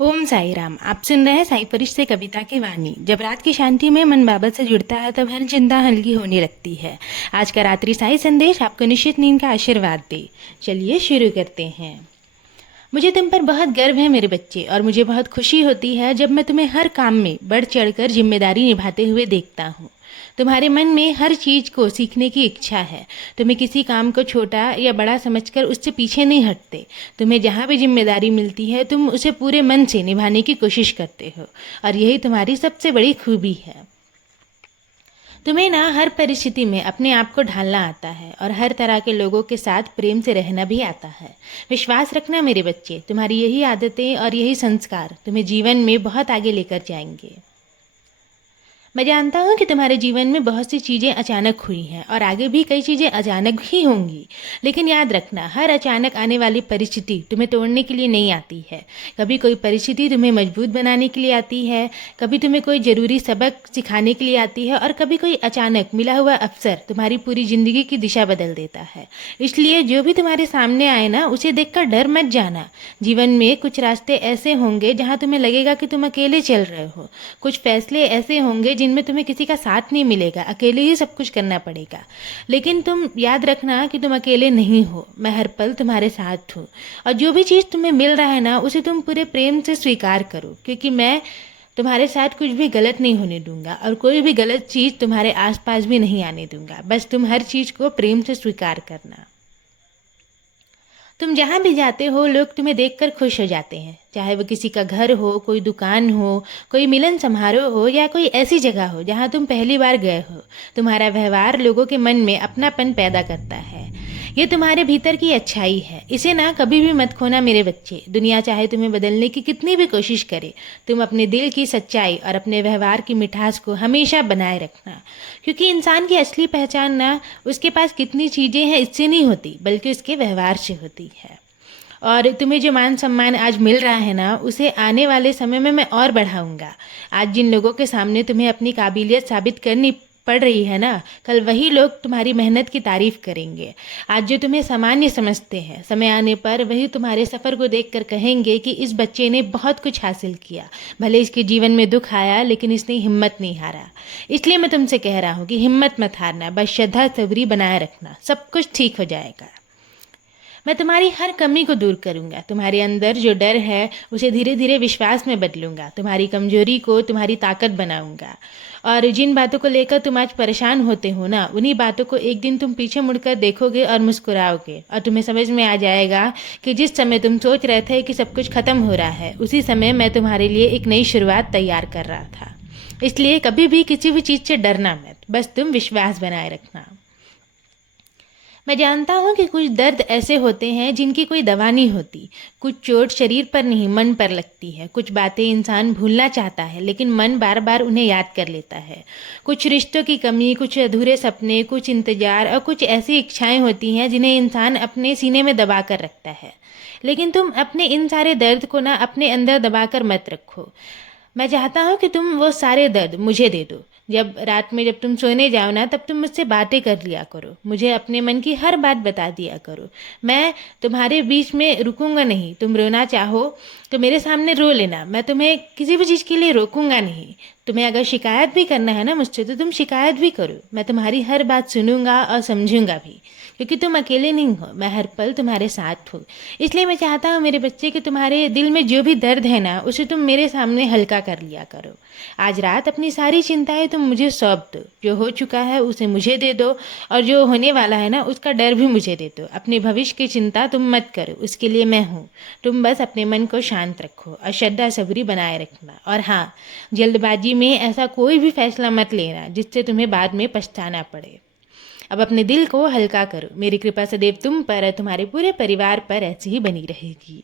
ओम साई राम। आप सुन रहे हैं साई परिश से कविता की वाणी। जब रात की शांति में मन बाबा से जुड़ता है तब हर चिंता हल्की होने लगती है। आज का रात्रि साई संदेश आपको निश्चित नींद का आशीर्वाद दे। चलिए शुरू करते हैं। मुझे तुम पर बहुत गर्व है मेरे बच्चे, और मुझे बहुत खुशी होती है जब मैं तुम्हें हर काम में बढ़ चढ़कर जिम्मेदारी निभाते हुए देखता हूँ। तुम्हारे मन में हर चीज को सीखने की इच्छा है। तुम्हें किसी काम को छोटा या बड़ा समझकर उससे पीछे नहीं हटते। तुम्हें जहाँ भी जिम्मेदारी मिलती है तुम उसे पूरे मन से निभाने की कोशिश करते हो, और यही तुम्हारी सबसे बड़ी खूबी है। तुम्हें ना हर परिस्थिति में अपने आप को ढालना आता है, और हर तरह के लोगों के साथ प्रेम से रहना भी आता है। विश्वास रखना मेरे बच्चे, तुम्हारी यही आदतें और यही संस्कार तुम्हें जीवन में बहुत आगे लेकर जाएंगे। मैं जानता हूँ कि तुम्हारे जीवन में बहुत सी चीज़ें अचानक हुई हैं, और आगे भी कई चीज़ें अचानक ही होंगी। लेकिन याद रखना, हर अचानक आने वाली परिस्थिति तुम्हें तोड़ने के लिए नहीं आती है। कभी कोई परिस्थिति तुम्हें मजबूत बनाने के लिए आती है, कभी तुम्हें कोई ज़रूरी सबक सिखाने के लिए आती है, और कभी कोई अचानक मिला हुआ अवसर तुम्हारी पूरी ज़िंदगी की दिशा बदल देता है। इसलिए जो भी तुम्हारे सामने आए ना, उसे देखकर डर मत जाना। जीवन में कुछ रास्ते ऐसे होंगे जहाँ तुम्हें लगेगा कि तुम अकेले चल रहे हो। कुछ फैसले ऐसे होंगे जिनमें तुम्हें किसी का साथ नहीं मिलेगा, अकेले ही सब कुछ करना पड़ेगा। लेकिन तुम याद रखना कि तुम अकेले नहीं हो। मैं हर पल तुम्हारे साथ हूँ, और जो भी चीज़ तुम्हें मिल रहा है ना, उसे तुम पूरे प्रेम से स्वीकार करो, क्योंकि मैं तुम्हारे साथ कुछ भी गलत नहीं होने दूंगा, और कोई भी गलत चीज़ तुम्हारे आसपास भी नहीं आने दूंगा। बस तुम हर चीज़ को प्रेम से स्वीकार करना। तुम जहाँ भी जाते हो लोग तुम्हें देखकर खुश हो जाते हैं, चाहे वो किसी का घर हो, कोई दुकान हो, कोई मिलन समारोह हो, या कोई ऐसी जगह हो जहाँ तुम पहली बार गए हो। तुम्हारा व्यवहार लोगों के मन में अपनापन पैदा करता है। ये तुम्हारे भीतर की अच्छाई है, इसे ना कभी भी मत खोना मेरे बच्चे। दुनिया चाहे तुम्हें बदलने की कितनी भी कोशिश करे, तुम अपने दिल की सच्चाई और अपने व्यवहार की मिठास को हमेशा बनाए रखना। क्योंकि इंसान की असली पहचान ना उसके पास कितनी चीज़ें हैं इससे नहीं होती, बल्कि उसके व्यवहार से होती है। और तुम्हें जो मान सम्मान आज मिल रहा है ना, उसे आने वाले समय में मैं और बढ़ाऊंगा। आज जिन लोगों के सामने तुम्हें अपनी काबिलियत साबित करनी पड़ रही है ना, कल वही लोग तुम्हारी मेहनत की तारीफ करेंगे। आज जो तुम्हें सामान्य समझते हैं, समय आने पर वही तुम्हारे सफ़र को देखकर कहेंगे कि इस बच्चे ने बहुत कुछ हासिल किया। भले इसके जीवन में दुख आया, लेकिन इसने हिम्मत नहीं हारा। इसलिए मैं तुमसे कह रहा हूँ कि हिम्मत मत हारना, बस श्रद्धा सबरी बनाए रखना, सब कुछ ठीक हो जाएगा। मैं तुम्हारी हर कमी को दूर करूंगा। तुम्हारे अंदर जो डर है उसे धीरे धीरे विश्वास में बदलूंगा। तुम्हारी कमजोरी को तुम्हारी ताकत बनाऊंगा। और जिन बातों को लेकर तुम आज परेशान होते हो ना, उन्हीं बातों को एक दिन तुम पीछे मुड़कर देखोगे और मुस्कुराओगे, और तुम्हें समझ में आ जाएगा कि जिस समय तुम सोच रहे थे कि सब कुछ खत्म हो रहा है, उसी समय मैं तुम्हारे लिए एक नई शुरुआत तैयार कर रहा था। इसलिए कभी भी किसी भी चीज़ से डरना मत, बस तुम विश्वास बनाए रखना। मैं जानता हूँ कि कुछ दर्द ऐसे होते हैं जिनकी कोई दवा नहीं होती। कुछ चोट शरीर पर नहीं, मन पर लगती है। कुछ बातें इंसान भूलना चाहता है, लेकिन मन बार बार उन्हें याद कर लेता है। कुछ रिश्तों की कमी, कुछ अधूरे सपने, कुछ इंतजार, और कुछ ऐसी इच्छाएं होती हैं जिन्हें इंसान अपने सीने में दबा कर रखता है। लेकिन तुम अपने इन सारे दर्द को ना अपने अंदर दबा कर मत रखो। मैं चाहता हूँ कि तुम वो सारे दर्द मुझे दे दो। जब रात में जब तुम सोने जाओ ना, तब तुम मुझसे बातें कर लिया करो, मुझे अपने मन की हर बात बता दिया करो। मैं तुम्हारे बीच में रुकूंगा नहीं। तुम रोना चाहो तो मेरे सामने रो लेना, मैं तुम्हें किसी भी चीज़ के लिए रोकूंगा नहीं। तुम्हें अगर शिकायत भी करना है ना मुझसे, तो तुम शिकायत भी करो, मैं तुम्हारी हर बात सुनूंगा और समझूंगा भी, क्योंकि तुम अकेले नहीं हो, मैं हर पल तुम्हारे साथ हूँ। इसलिए मैं चाहता हूँ मेरे बच्चे कि तुम्हारे दिल में जो भी दर्द है ना, उसे तुम मेरे सामने हल्का कर लिया करो। आज रात अपनी सारी चिंताएं तुम मुझे सौंप दो। जो हो चुका है उसे मुझे दे दो, और जो होने वाला है ना, उसका डर भी मुझे दे दो। अपने भविष्य की चिंता तुम मत करो, उसके लिए मैं हूँ। तुम बस अपने मन को शांत रखो और श्रद्धा सबरी बनाए रखना। और हाँ, जल्दबाजी में ऐसा कोई भी फैसला मत लेना जिससे तुम्हें बाद में पछताना पड़े। अब अपने दिल को हल्का करो। मेरी कृपा सदैव तुम पर और तुम्हारे पूरे परिवार पर ऐसी ही बनी रहेगी।